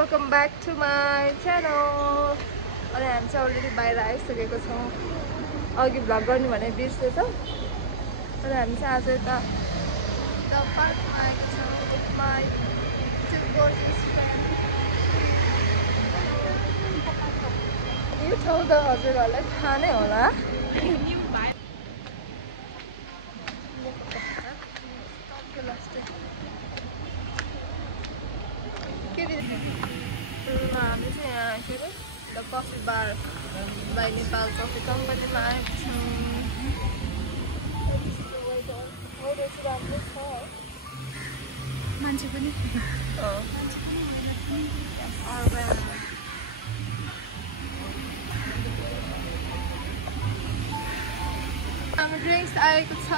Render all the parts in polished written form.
welcome back to my channel. अनि हामी चाहिँ अलरेडी बाहिर आइसकेको छौँ अघि भ्लग गर्ने भने बिर्सेछ अनि हामी चाहिँ आज यता पार्कमा आएको छौँ with my two gorgeous friend यो ठाउँ त हजुरहरूलाई थाहा नै होला हामी चाहिँ यहाँ के अरे the coffee bar by Nepal coffee कम्पनीमा आएको छौँ राम्रो छ मान्छे पनि हाम्रो ड्रिङ्क्स आएको छ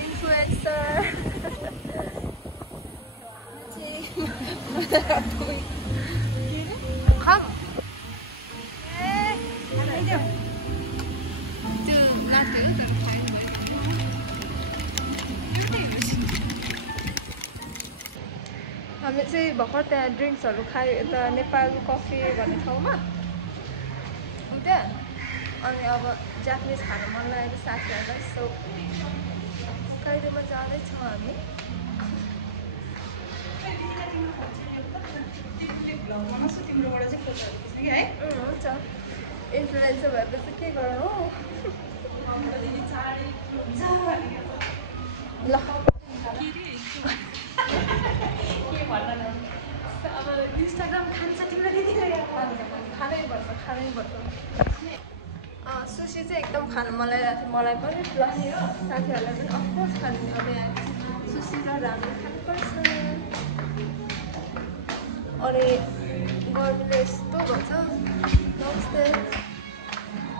इन्फ्लुएन्सर हामी चाहिँ भर्खर त्यहाँ ड्रिङ्क्सहरू खायो यता नेपाल कफी भन्ने ठाउँमा त्यहाँ अनि अब जापानिज खानु मन लागेको साथीहरूलाई सो कहिलेमा जाँदैछौँ हामी हुन्छ इन्फ्लुएन्सर भएपछि के गर्नु ल अब इन्स्टाग्राम खान्छ तिम्रो दिदीले खानैपर्छ सुसी चाहिँ एकदम खानु मन लागिरहेको थियो मलाई पनि प्लस साथीहरूलाई पनि अफकोर्स खानु अब यहाँ सुसी र राम्रो खानुपर्छ अनि गर्मीले यस्तो भन्छ नमस्ते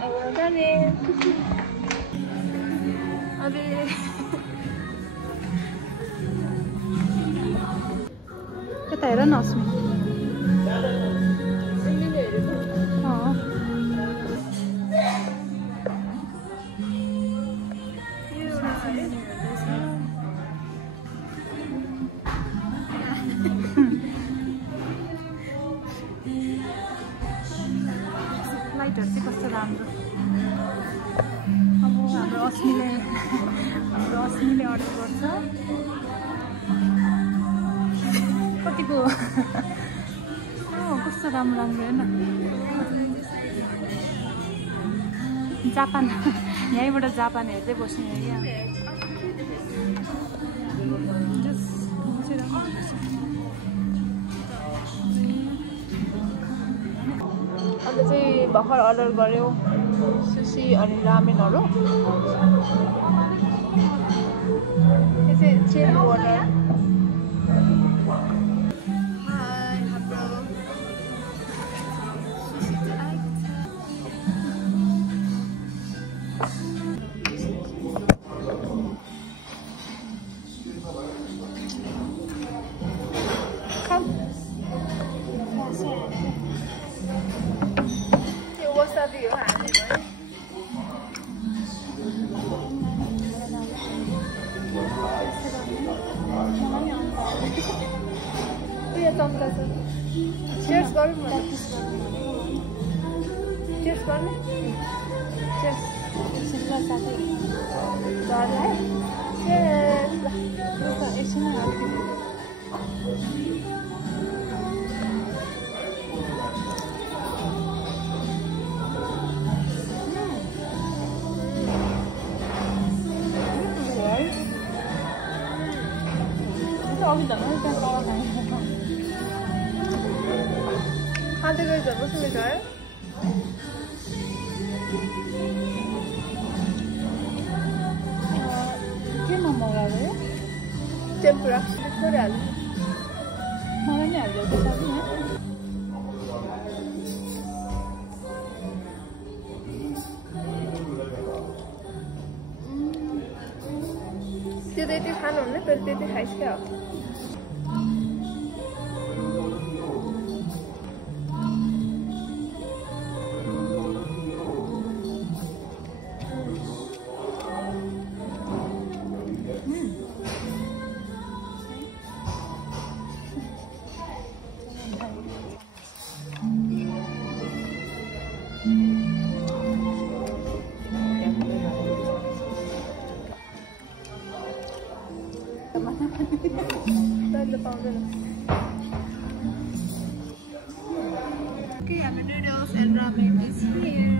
अब जाने अरे यता हेर न अस्मी लाइटहरू चाहिँ कस्तो राम्रो अब हाम्रो अस्मीले अर्डर गर्छ कतिको कस्तो राम्रो हेर्न जापान यहीँबाट जापान हेर्दै बस्ने क्या अन्त चाहिँ भर्खर अर्डर गऱ्यो सुसी अनि रामेनहरू यो चाहिँ चिल वाटर wasabi हो हाल्ने भयो यो चम्चा छ चेयर्स गरौँ न चेयर्स गर्ने चेयर्स साथै है चेयर्स एकछिन खाँदै गएछ कस्तो मिठो है केमा मगायो टेम्पुरा थोरै हाल्नु मलाई नि हाल्दै त्यो त्यति खानुहुन्न तर त्यति खाइसक्यो तैँले पाउँदैन Okay, I'm noodles and ramen is here.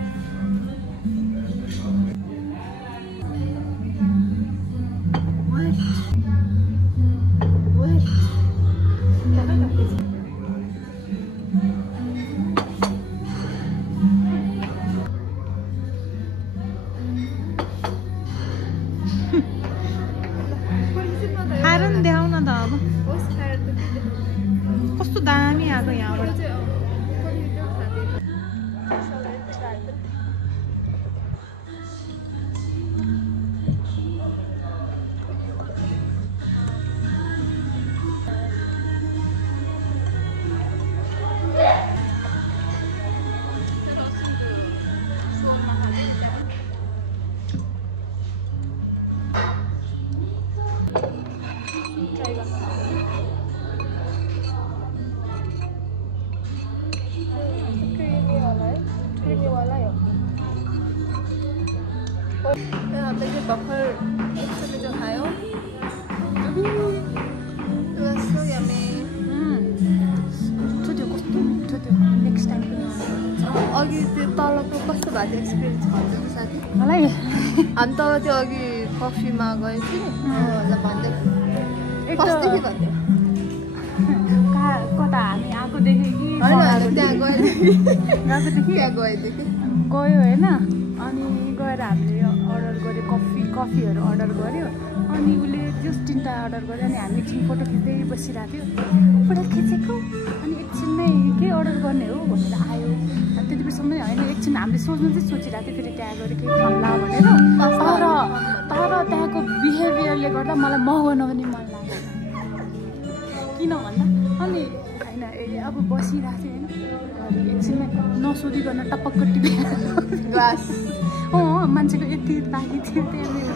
खाएर देखाउन त अब कस्तो दामी आएको यहाँबाट हामीले चाहिँ भर्खर एकचोटि चाहिँ खायौँ सो यम्मी त्यो कस्तो मिठो त्यो नेक्स्ट टाइम पनि अघि त्यो तलको कस्तो भएको एक्सपिरियन्स भन्छ साथी मलाई हामी तल त्यो अघि कफीमा गएको थियो नि भन्दै कस्तोदेखि भन्दै कता हामी आएकोदेखि कि त्यहाँ गएदेखि गयो होइन अनि गएर हामीले अर्डर गऱ्यो कफीहरू अर्डर गऱ्यो अनि उसले जस्ट 3टा अर्डर गऱ्यो अनि हामी एकछिन फोटो खिच्दै बसिरहेको थियो फोटो खिचेको अनि एकछिनमै के अर्डर गर्ने हो भनेर आयो अनि त्यति बेलासम्म होइन एकछिन हामीले सोच्नु चाहिँ सोचिरहेको थियो फेरि त्यहाँ गएर केही खान्ला भनेर तर त्यहाँको बिहेभियरले गर्दा मलाई मगाउन पनि मन लाग्यो किन भन्दा अनि होइन अब बसिरहेको थियो होइन एकछिनमै नसोधिकन टपक्क टिपेर मान्छेको यति बाँकी थियो त्यहाँनिर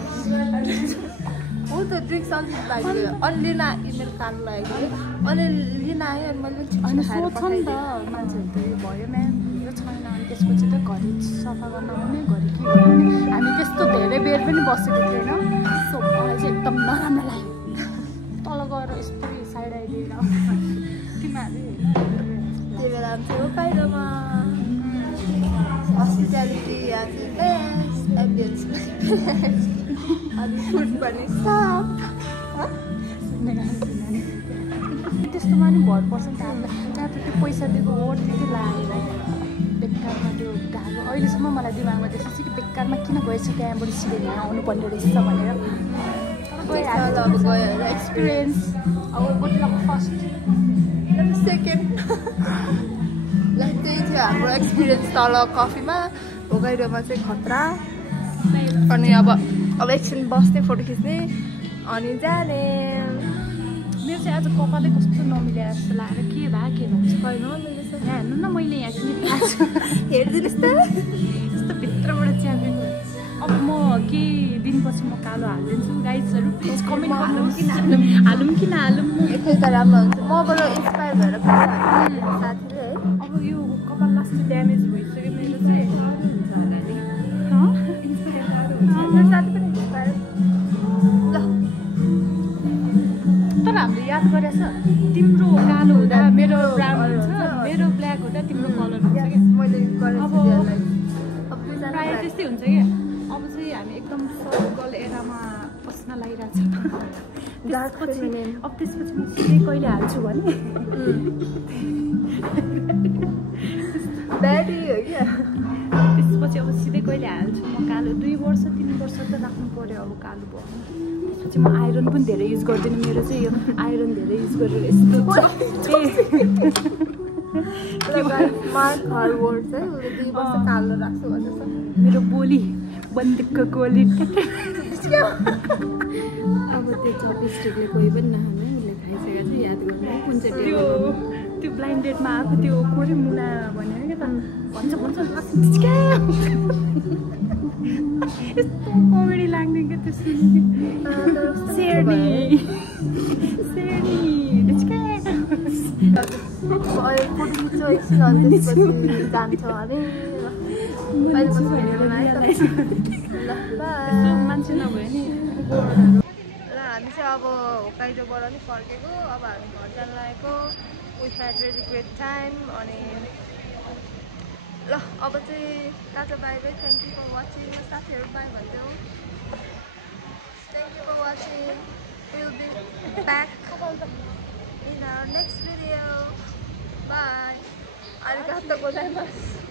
हो त ड्रिङ्क सल्टी लाग्यो अनि लिन इमेल काट्नु लाग्यो अनि लिन आयो अनि मैले होइन सोध्छ नि त मान्छेहरू त यो भयो म्याम यो छैन अनि त्यसपछि त घरि सफा गर्न आउने घरि के गर्ने हामी त्यस्तो धेरै बेर पनि बसेको थिएन सो मलाई चाहिँ एकदम नराम्रो लाग्यो तल गएर यस्तो साइड आइदिएर तिमीहरू त्यही बेला थियो बाहिरमा हस्पिटालिटी एम्बियन्स अनि फुड पनि साफ त्यस्तोमा नि भर पर्छ नि त हामीलाई त्यहाँ त त्यो पैसा दिएको ओट त्यति लागेर बेकारमा त्यो गएको अहिलेसम्म मलाई दिमागमा त्यसो कि बेकारमा किन गएछ त्यहाँबाट सिधै यहाँ आउनुपर्ने रहेछ भनेर गयो एक्सपिरियन्स अब गुड लक फर्स्ट सेकेन्ड ल त्यही थियो हाम्रो एक्सपिरियन्स तल कफीमा भोगाइरोमा चाहिँ खतरा अनि अब एकछिन बस्ने फोटो खिच्ने अनि जाने मेरो चाहिँ आज कपालै कस्तो नमिले जस्तो लागेर के भन्छ छैन यहाँ हेर्नु न मैले यहाँ किनेको छु हेरिदिनुहोस् त यस्तो भित्रबाट च्याम्पियन अब म केही दिनपछि म कालो हालिदिन्छु गाइजहरू प्लिज कमेन्ट हालौँ कि नहालौँ एकै त राम्रो हुन्छ मबाट इन्सपायर भएर साथीले है अब यो कपाल लास्ट ड्यामेज भइसक्यो मेरो चाहिँ साथी पनि इन्सपायर ल तर हामीले याद गरेछ तिम्रो कालो हुँदा मेरो ब्राउन हुन्छ मेरो ब्ल्याक हुँदा तिम्रो कलर हुन्छ क्या मैले अब प्रायः त्यस्तै हुन्छ क्या अब चाहिँ हामी एकदम सर्कल एरामा बस्न लागिरहेको छ अब त्यसपछि म सिधै कहिले हाल्छु भने ब्याडी हो क्या त्यसपछि अब सिधै कहिले हाल्छु म कालो 2 वर्ष 3 वर्ष त राख्नु पर्यो अब कालो भयो त्यसपछि म आइरन पनि धेरै युज गर्दिनँ मेरो चाहिँ यो आइरन धेरै युज गरेर यस्तो मेरो बोली बन्दुकको गोली अब त्यो चपस्टिकले कोही पनि नखाने उसले खाइसकेको छ याद गर्नु कुन चाहिँ त्यो ब्लाइन्ड डेटमा आएको त्यो कोही मुना भनेर क्या त भन्छ यस्तो कमेडी लाग्ने क्या त्यो जान्छौँ अरे मान्छे नभयो नि र हामी चाहिँ अब होकाइडोबाट नि फर्केको अब हामी घर जान लागेको we had very great time अनि ल अब चाहिँ tata bye bye thank you for watching साथीहरू बाई भन्थ्यो thank you for watching will be back in our next video bye arigatou gozaimasu